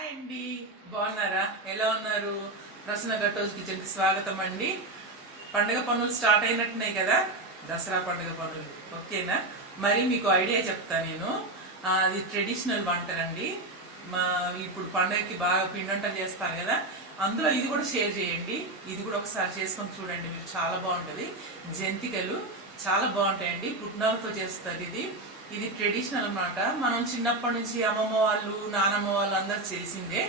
Hi అండి, బాగున్నారా? ఎలా ఉన్నారు? ప్రసన్న గట్టోస్ కిచెన్ కి స్వాగతం అండి. పండుగ పనులు స్టార్ట్ అయినట్టున్నాయి కదా, దసరా పండుగ పనులు. ఓకేనా? మరి మీకు ఐడియా చెప్తా నేను. అది ట్రెడిషనల్ వంటలండి. మా ఇప్పుడు పండుగకి బాగా పిండంటలు చేస్తాను కదా, అందులో ఇది కూడా షేర్ చేయండి. ఇది కూడా ఒకసారి చేసుకొని చూడండి, మీరు చాలా బాగుంటుంది. జంతికలు చాలా బాగుంటాయండి, పుట్నాలతో చేస్తారు. ఇది ట్రెడిషనల్ అన్నమాట. మనం చిన్నప్పటి నుంచి అమ్మమ్మ వాళ్ళు నానమ్మ వాళ్ళు అందరు చేసిందే,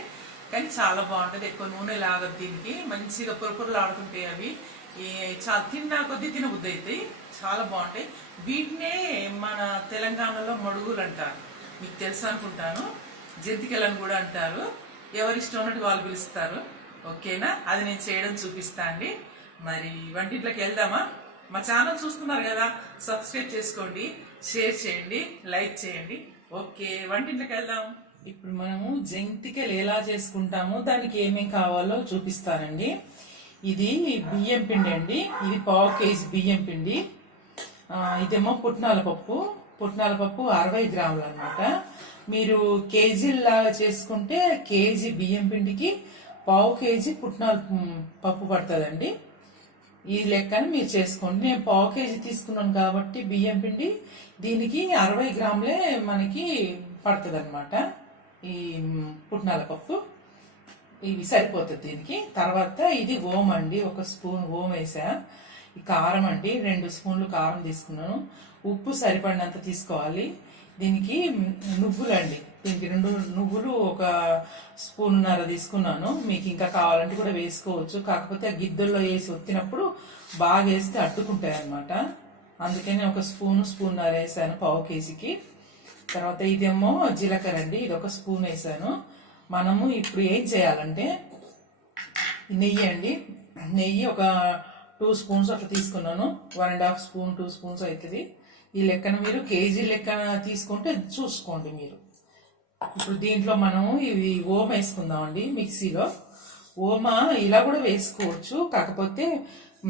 కానీ చాలా బాగుంటుంది. ఎక్కువ నూనె లాగదు దీనికి, మంచిగా పురపురలు ఆడుతుంటాయి అవి. చాలా తిన్నా కొద్దీ తినబుద్ధి అవుతాయి, చాలా బాగుంటాయి. వీటినే మన తెలంగాణలో మడుగులు అంటారు, మీకు తెలుసు అనుకుంటాను. జంతికలను కూడా అంటారు, ఎవరిష్టం ఉన్నట్టు వాళ్ళు పిలుస్తారు. ఓకేనా? అది నేను చేయడం చూపిస్తా అండి. మరి వంటింట్లోకి వెళ్దామా? మా ఛానల్ చూస్తున్నారు కదా, సబ్స్క్రైబ్ చేసుకోండి, షేర్ చేయండి, లైక్ చేయండి. ఓకే, వంటింట్లోకి వెళ్దాం. ఇప్పుడు మనము జంతికలు ఎలా చేసుకుంటామో దానికి ఏమేం కావాలో చూపిస్తానండి. ఇది బియ్యం పిండి అండి, ఇది 1/2 కేజీ బియ్యం పిండి. ఇదేమో పుట్నాల పప్పు 60 గ్రాములు అనమాట. మీరు కేజీలాగా చేసుకుంటే కేజీ బియ్యం పిండికి 1/2 కేజీ పుట్నాల పప్పు పడుతుందండి. ఈ లెక్కని మీరు చేసుకోండి. నేను 1/2 కేజీ తీసుకున్నాను కాబట్టి బియ్యం పిండి, దీనికి 60 గ్రాములే మనకి పడుతుంది అనమాట. ఈ పుట్నాల పప్పు ఇవి సరిపోతుంది దీనికి. తర్వాత ఇది ఓం అండి, 1 స్పూన్ ఓం వేసా. ఈ కారం అండి, 2 స్పూన్లు కారం తీసుకున్నాను. ఉప్పు సరిపడినంత తీసుకోవాలి. దీనికి నువ్వులు అండి, దీనికి 2 నువ్వులు 1 స్పూన్నర తీసుకున్నాను. మీకు ఇంకా కావాలంటే కూడా వేసుకోవచ్చు, కాకపోతే ఆ గిద్దెల్లో వేసి ఒత్తినప్పుడు బాగా వేస్తే అడ్డుకుంటాయి అనమాట. అందుకని 1 స్పూన్నర వేసాను 1/2 కేజీకి. తర్వాత ఇదేమో జీలకర్ర అండి, ఇది 1 స్పూన్ వేసాను. మనము ఇప్పుడు ఏం చేయాలంటే నెయ్యి అండి, నెయ్యి 2 స్పూన్స్ అట్లా తీసుకున్నాను. 1.5 స్పూన్ 2 స్పూన్స్ అవుతుంది. ఈ లెక్కన మీరు కేజీ లెక్కన తీసుకుంటే చూసుకోండి మీరు. ఇప్పుడు దీంట్లో మనము ఇవి ఓమ వేసుకుందామండి మిక్సీలో. ఓమ ఇలా కూడా వేసుకోవచ్చు, కాకపోతే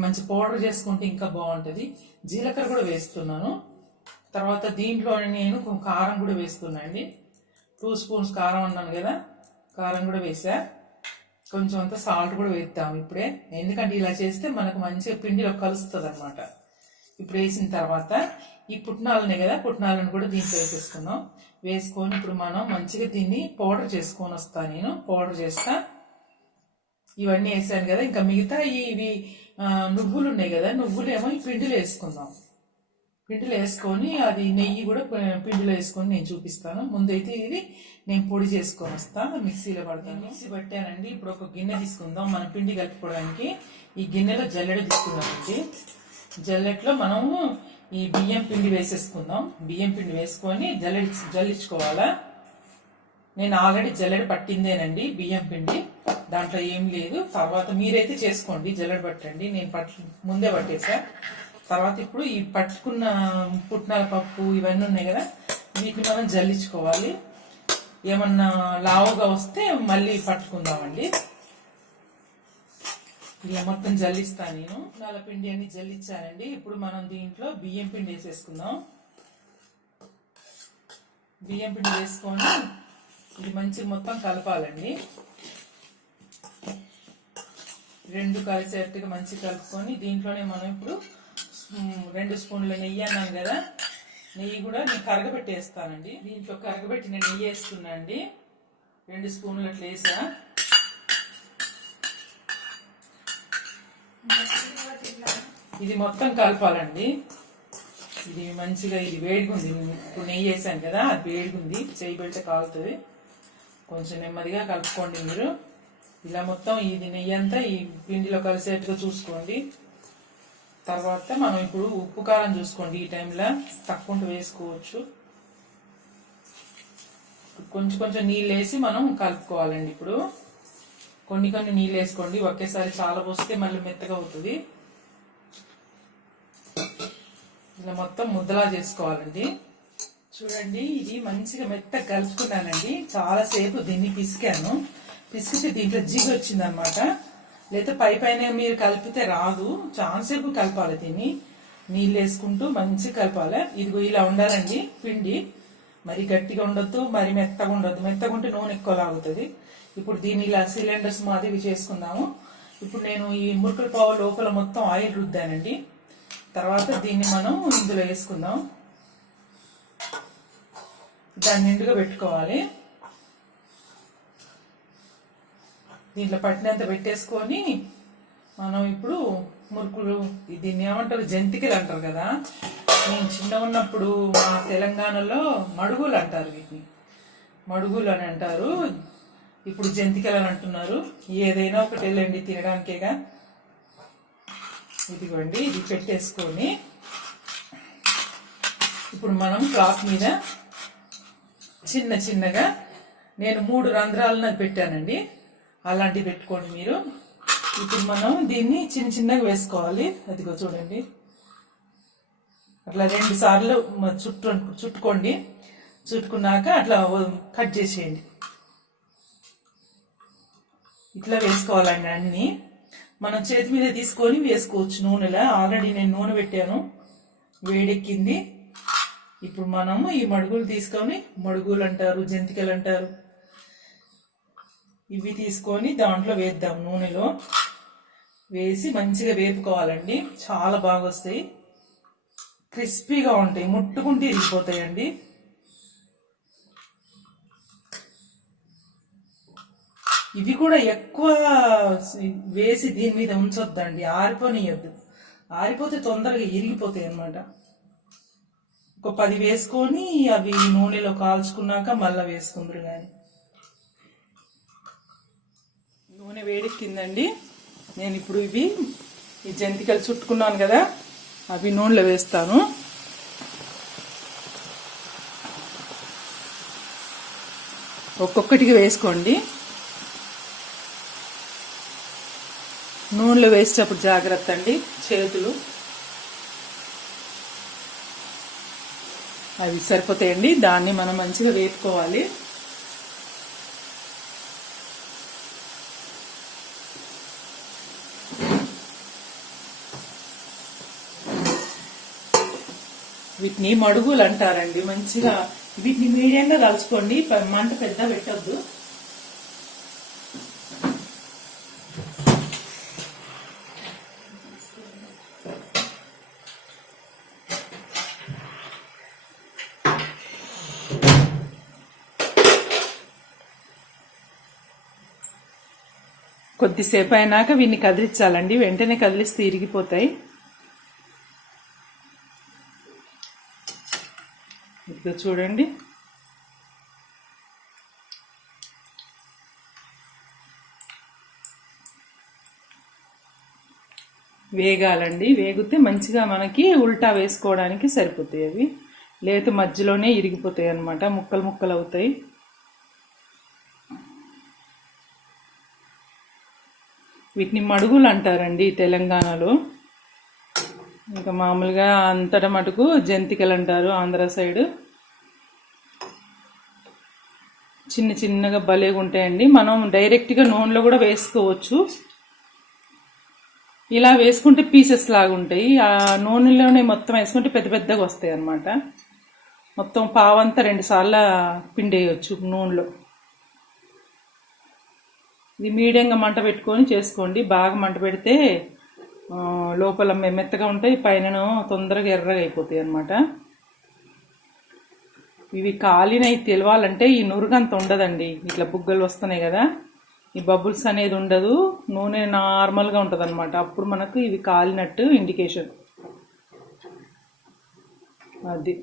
మంచి పౌడర్ చేసుకుంటే ఇంకా బాగుంటుంది. జీలకర్ర కూడా వేస్తున్నాను. తర్వాత దీంట్లో నేను కారం కూడా వేస్తున్నా అండి. 2 స్పూన్స్ కారం అన్నాను కదా, కారం కూడా వేసా. కొంచెం అంత సాల్ట్ కూడా వేద్దాం ఇప్పుడే, ఎందుకంటే ఇలా చేస్తే మనకు మంచిగా పిండిలో కలుస్తుంది అనమాట. ఇప్పుడు వేసిన తర్వాత ఈ పుట్నాలనే కదా, పుట్నాలను కూడా దీంట్లో వేసేసుకున్నాం. వేసుకొని ఇప్పుడు మనం మంచిగా దీన్ని పౌడర్ చేసుకొని వస్తా. నేను పౌడర్ చేస్తా. ఇవన్నీ వేసాను కదా, ఇంకా మిగతా ఇవి నువ్వులు ఉన్నాయి కదా, నువ్వులు ఏమో ఈ పిండిలో వేసుకుందాం. పిండిలో వేసుకొని అది నెయ్యి కూడా పిండిలో వేసుకొని నేను చూపిస్తాను. ముందైతే ఇది నేను పొడి చేసుకొని వస్తా, మిక్సీలో పడతాను. మిక్సీ పట్టానండి. ఇప్పుడు ఒక గిన్నె తీసుకుందాం మన పిండి కలుపుకోవడానికి. ఈ గిన్నెలో జల్లెడ తీసుకుందామండి. జల్లెట్లో మనము ఈ బియ్యం పిండి వేసేసుకుందాం. బియ్యం పిండి వేసుకొని జల్లించుకోవాలా. నేను ఆల్రెడీ జల్లెడ పట్టిందేనండి బియ్యం పిండి, దాంట్లో ఏం లేదు. తర్వాత మీరైతే చేసుకోండి, జల్లెడ పట్టండి. నేను ముందే పట్టేసా. తర్వాత ఇప్పుడు ఈ పట్టుకున్న పుట్నాల పప్పు ఇవన్నీ ఉన్నాయి కదా, వీటిని మనం జల్లించుకోవాలి. ఏమన్నా లావుగా వస్తే మళ్ళీ పట్టుకుందామండి. ఇలా మొత్తం జల్లిస్తాను నేను. పుట్నాల పిండి అన్ని జల్లించానండి. ఇప్పుడు మనం దీంట్లో బియ్యం పిండి వేసేసుకుందాం. బియ్యం పిండి వేసుకొని ఇది మంచిగా మొత్తం కలపాలండి. 2 కలిసేట్టుగా మంచిగా కలుపుకొని దీంట్లోనే మనం ఇప్పుడు 2 స్పూన్ల నెయ్యి అన్నాను కదా, నెయ్యి కూడా నేను కరగబెట్టేస్తానండి. దీంట్లో కరగబెట్టిన నెయ్యి వేస్తున్నా అండి. 2 స్పూన్లు అట్లా వేసా. ఇది మొత్తం కలపాలండి. ఇది మంచిగా, ఇది వేడిగా ఉంది. ఇప్పుడు నెయ్యి వేసాను కదా, అది వేడిగా ఉంది, చేయి పెడితే కాలుతుంది. కొంచెం నెమ్మదిగా కలుపుకోండి మీరు. ఇలా మొత్తం ఇది నెయ్యి అంతా ఈ పిండిలో కలిసేట్టుగా చూసుకోండి. తర్వాత మనం ఇప్పుడు ఉప్పు కారం చూసుకోండి. ఈ టైంలో తక్కువ వేసుకోవచ్చు. కొంచెం కొంచెం నీళ్ళు వేసి మనం కలుపుకోవాలండి. ఇప్పుడు కొన్ని నీళ్ళు వేసుకోండి, ఒకేసారి చాలా పోస్తే మళ్ళీ మెత్తగా అవుతుంది. ఇలా మొత్తం ముద్దలా చేసుకోవాలండి. చూడండి, ఇది మంచిగా మెత్తగా కలుపుకున్నానండి. చాలాసేపు దీన్ని పిసికాను. పిసికితే దీంట్లో జిగి వచ్చింది అనమాట. లేదా పైన మీరు కలిపితే రాదు, చాలాసేపు కలపాలి. దీన్ని నీళ్ళు వేసుకుంటూ మంచిగా కలపాలి. ఇదిగో ఇలా ఉండాలండి పిండి. మరి గట్టిగా ఉండొద్దు, మరి మెత్తగా ఉండొద్దు. మెత్తగా ఉంటే నూనె ఎక్కువ లాగుతుంది. ఇప్పుడు దీన్ని ఇలా సిలిండర్స్ మాదిరి చేసుకుందాము. ఇప్పుడు నేను ఈ మురుకుల పావు లోపల మొత్తం ఆయిల్ రుద్దానండి. తర్వాత దీన్ని మనం ఇందులో వేసుకుందాం. దాన్ని నిండుగా పెట్టుకోవాలి. దీంట్లో పట్టినంత పెట్టేసుకొని మనం ఇప్పుడు మురుకులు, దీన్ని ఏమంటారు, జంతికలు అంటారు కదా. నేను చిన్న ఉన్నప్పుడు మా తెలంగాణలో మడుగులు అంటారు, వీటిని మడుగులు అని అంటారు. ఇప్పుడు జంతికలు అని అంటున్నారు. ఏదైనా ఒకటి వెళ్ళండి, తినడానికేగా. ఇదిగోండి, ఇది పెట్టేసుకొని ఇప్పుడు మనం క్లాత్ మీద చిన్న చిన్నగా, నేను 3 రంధ్రాలను పెట్టానండి, అలాంటివి పెట్టుకోండి మీరు. ఇప్పుడు మనం దీన్ని చిన్న చిన్నగా వేసుకోవాలి. అదిగో చూడండి, అట్లా 2 సార్లు చుట్టుకోండి. చుట్టుకున్నాక అట్లా కట్ చేసేయండి. ఇట్లా వేసుకోవాలండి అన్నీ. మనం చేతి మీద తీసుకొని వేసుకోవచ్చు నూనెలో. ఆల్రెడీ నేను నూనె పెట్టాను, వేడెక్కింది. ఇప్పుడు మనము ఈ మడుగులు తీసుకొని, మడుగులు అంటారు, జంతికలు అంటారు, ఇవి తీసుకొని దాంట్లో వేద్దాం. నూనెలో వేసి మంచిగా వేపుకోవాలండి. చాలా బాగా వస్తాయి, క్రిస్పీగా ఉంటాయి, ముట్టుకుంటే ఇరిగిపోతాయండి. ఇవి కూడా ఎక్కువ వేసి దీని మీద ఉంచొద్దండి, ఆరిపోనియద్దు. ఆరిపోతే తొందరగా ఇరిగిపోతాయి అన్నమాట. ఒక 10 వేసుకొని అవి నూనెలో కాల్చుకున్నాక మళ్ళీ వేసుకుందరు. కానీ నూనె వేడెక్కిందండి. నేను ఇప్పుడు ఈ జంతికలు చుట్టుకున్నాను కదా, అవి నూనెలో వేస్తాను. ఒక్కొక్కటిగా వేసుకోండి. నూనెలో వేసేటప్పుడు జాగ్రత్త అండి, చేతులు అవి సరిపోతాయండి. దాన్ని మనం మంచిగా వేపుకోవాలి. వీటిని మడుగులు అంటారండి. మంచిగా వీటిని మీడియంగా కలుసుకోండి, మంట పెద్ద పెట్టద్దు. కొద్దిసేపు అయినాక వీటిని కదిలించాలండి, వెంటనే కదిలిస్తే ఇరిగిపోతాయి. ఇప్పుడు చూడండి, వేగాలండి. వేగితే మంచిగా మనకి ఉల్టా వేసుకోవడానికి సరిపోతాయి. అవి లేత మధ్యలోనే ఇరిగిపోతాయి అన్నమాట, ముక్కలు ముక్కలు అవుతాయి. వీటిని మడుగులు అంటారండి తెలంగాణలో. ఇంకా మామూలుగా అంతటా మటుకు జంతికలు అంటారు ఆంధ్ర సైడ్. చిన్న చిన్నగా భలేగా ఉంటాయండి. మనం డైరెక్ట్గా నూనెలో కూడా వేసుకోవచ్చు. ఇలా వేసుకుంటే పీసెస్ లాగా ఉంటాయి. ఆ నూనెలోనే మొత్తం వేసుకుంటే పెద్ద పెద్దగా వస్తాయి అన్నమాట. మొత్తం పావంతా 2 సార్లు పిండేయచ్చు నూనెలో. ఇది మీడియంగా మంట పెట్టుకొని చేసుకోండి. బాగా మంట పెడితే లోపల మెత్తగా ఉంటాయి, పైన తొందరగా ఎర్రగా అయిపోతాయి అన్నమాట. ఇవి కాలినవి తెలవాలంటే ఈ నురుగంత ఉండదండి. ఇట్లా బుగ్గలు వస్తున్నాయి కదా, ఈ బబుల్స్ అనేది ఉండదు, నూనె నార్మల్గా ఉంటుంది అన్నమాట. అప్పుడు మనకు ఇవి కాలినట్టు ఇండికేషన్. అది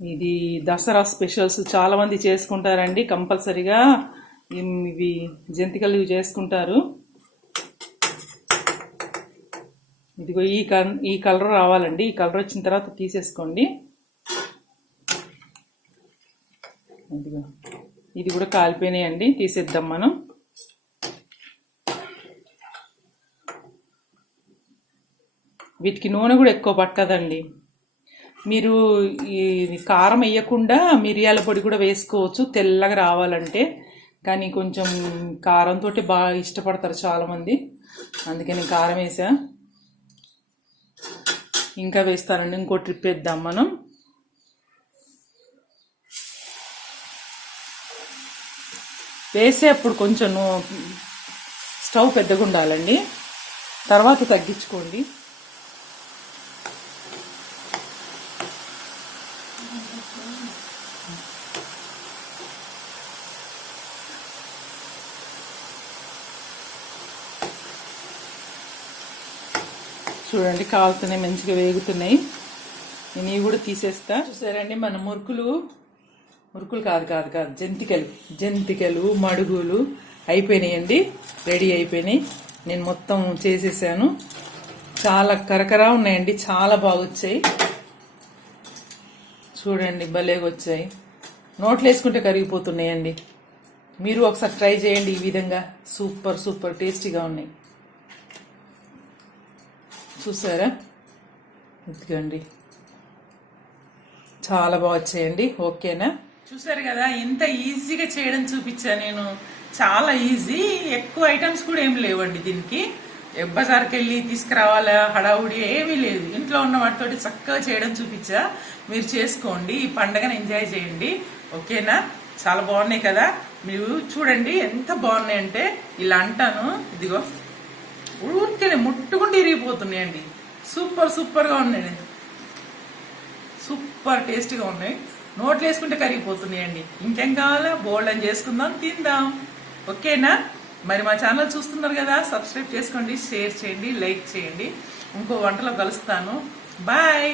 ఇది దసరా స్పెషల్స్ చాలా మంది చేసుకుంటారండి. కంపల్సరీగా ఇవి జంతికలు చేసుకుంటారు. ఇదిగో ఈ కలర్ రావాలండి. ఈ కలర్ వచ్చిన తర్వాత తీసేసుకోండి. ఇదిగో ఇది కూడా కాలిపోయినాయండి, తీసేద్దాం మనం. వీటికి నూనె కూడా ఎక్కువ పట్టదండి. మీరు ఈ కారం వేయకుండా మిరియాల పొడి కూడా వేసుకోవచ్చు తెల్లగా రావాలంటే. కానీ కొంచెం కారంతో బాగా ఇష్టపడతారు చాలామంది, అందుకని కారం వేసా. ఇంకా వేస్తానండి, ఇంకో ట్రిప్ వేద్దాం మనం. వేసేప్పుడు కొంచెం స్టవ్ పెద్దగా ఉండాలండి, తర్వాత తగ్గించుకోండి. చూడండి కాలుతున్నాయి, మంచిగా వేగుతున్నాయి. నేను ఇవి కూడా తీసేస్తా. చూసారండి మన మురుకులు కాదు జంతికలు మడుగులు అయిపోయినాయండి, రెడీ అయిపోయినాయి. నేను మొత్తం చేసేసాను. చాలా కరకరా ఉన్నాయండి, చాలా బాగా వచ్చాయి. చూడండి భలేగా వచ్చాయి, నోట్లు వేసుకుంటే కరిగిపోతున్నాయండి. మీరు ఒకసారి ట్రై చేయండి ఈ విధంగా, సూపర్ టేస్టీగా ఉన్నాయి. చూసారా, ఇదిగోండి చాలా బాగా వచ్చాయండి. ఓకేనా, చూసారు కదా ఎంత ఈజీగా చేయడం చూపించా నేను. చాలా ఈజీ, ఎక్కువ ఐటమ్స్ కూడా ఏమి లేవండి దీనికి. బజార్కి వెళ్ళి తీసుకురావాలా హడావుడి ఏమీ లేదు, ఇంట్లో ఉన్న వాటితోటి చక్కగా చేయడం చూపించా. మీరు చేసుకోండి, ఈ పండగను ఎంజాయ్ చేయండి. ఓకేనా, చాలా బాగున్నాయి కదా. మీరు చూడండి ఎంత బాగున్నాయి అంటే, ఇలా అంటాను, ఇదిగో ఊరికే ముట్టుకుంటే ఇరిగిపోతున్నాయండి. సూపర్గా ఉన్నాయి, సూపర్ టేస్టీగా ఉన్నాయి. నోట్లు వేసుకుంటే కరిగిపోతున్నాయండి. ఇంకేం కావాలా, బోల్డ్ అని చేసుకుందాం, తిందాం. ఓకేనా, మరి మా ఛానల్ చూస్తున్నారు కదా, సబ్స్క్రైబ్ చేసుకోండి, షేర్ చేయండి, లైక్ చేయండి. ఇంకో వంటలో కలుస్తాను. బాయ్.